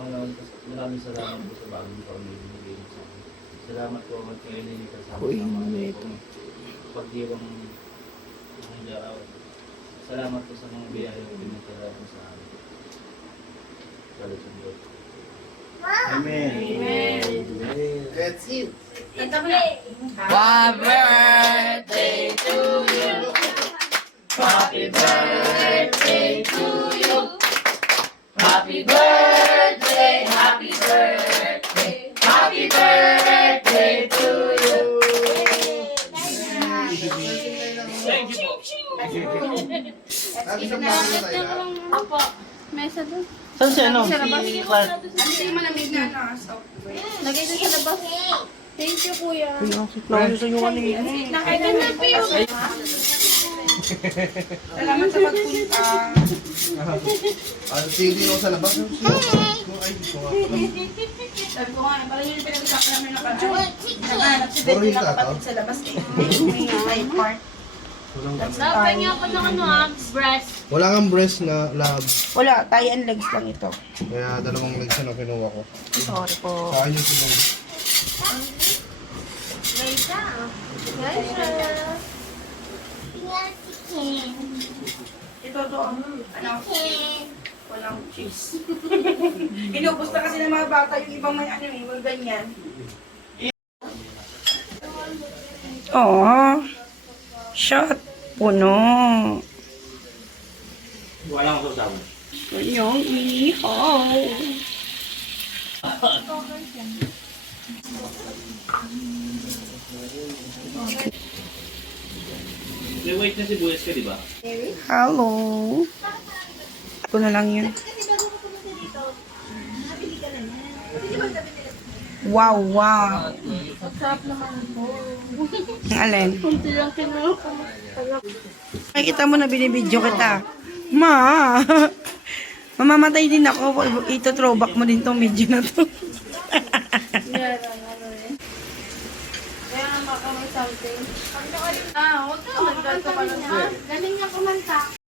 Panginoon, maraming salamat po sa bagong taon na binigay niyo sa amin. Salamat po at kayo nilitas sa Uy, mga ano ito? pagdiwang ng araw. Salamat po sa mga biyaya na pinagkala po sa amin. Salamat sa Diyos. Amen. Amen. That's it. Happy birthday to you. Happy birthday to you. Happy birthday, happy birthday, happy birthday to you. Thank you po. Sabi sa mga tayo na. Opo. Mesa doon. Saan siya, no? Sa labas. Class. Hindi malamig na, no? So, lagay doon sa labas. Thank you, kuya. Klase sa yung ano Nakita na po yun. Salamat sa pagpunta. Sige ako sa labas. Ay, Sabi ko nga, parang yun yung pinag-usapan namin na parang naghanap si Betty Boring na ka, kapatid sa labas. May side part. Dapat niya ako ng breast. wala kang breast na lab. Wala, tie and legs lang ito. Kaya dalawang legs na kinuha ko. Sorry po. Sa akin yung sinong. Ito doon, ano, walang cheese. Inubos na kasi ng mga bata yung ibang may ano, yung ganyan. Oh, shot puno. Wala akong sasabi. Yung ihaw. May wait na si Buwes ka, di ba? Hello. Ito na lang yun. Wow, wow. Ang alin? Nakikita mo na binibidyo kita. Ma! Mamamatay din ako. Ito throwback mo din tong video na to. Kaya nga baka may something. Ah, huwag ka. Galing niya kumanta.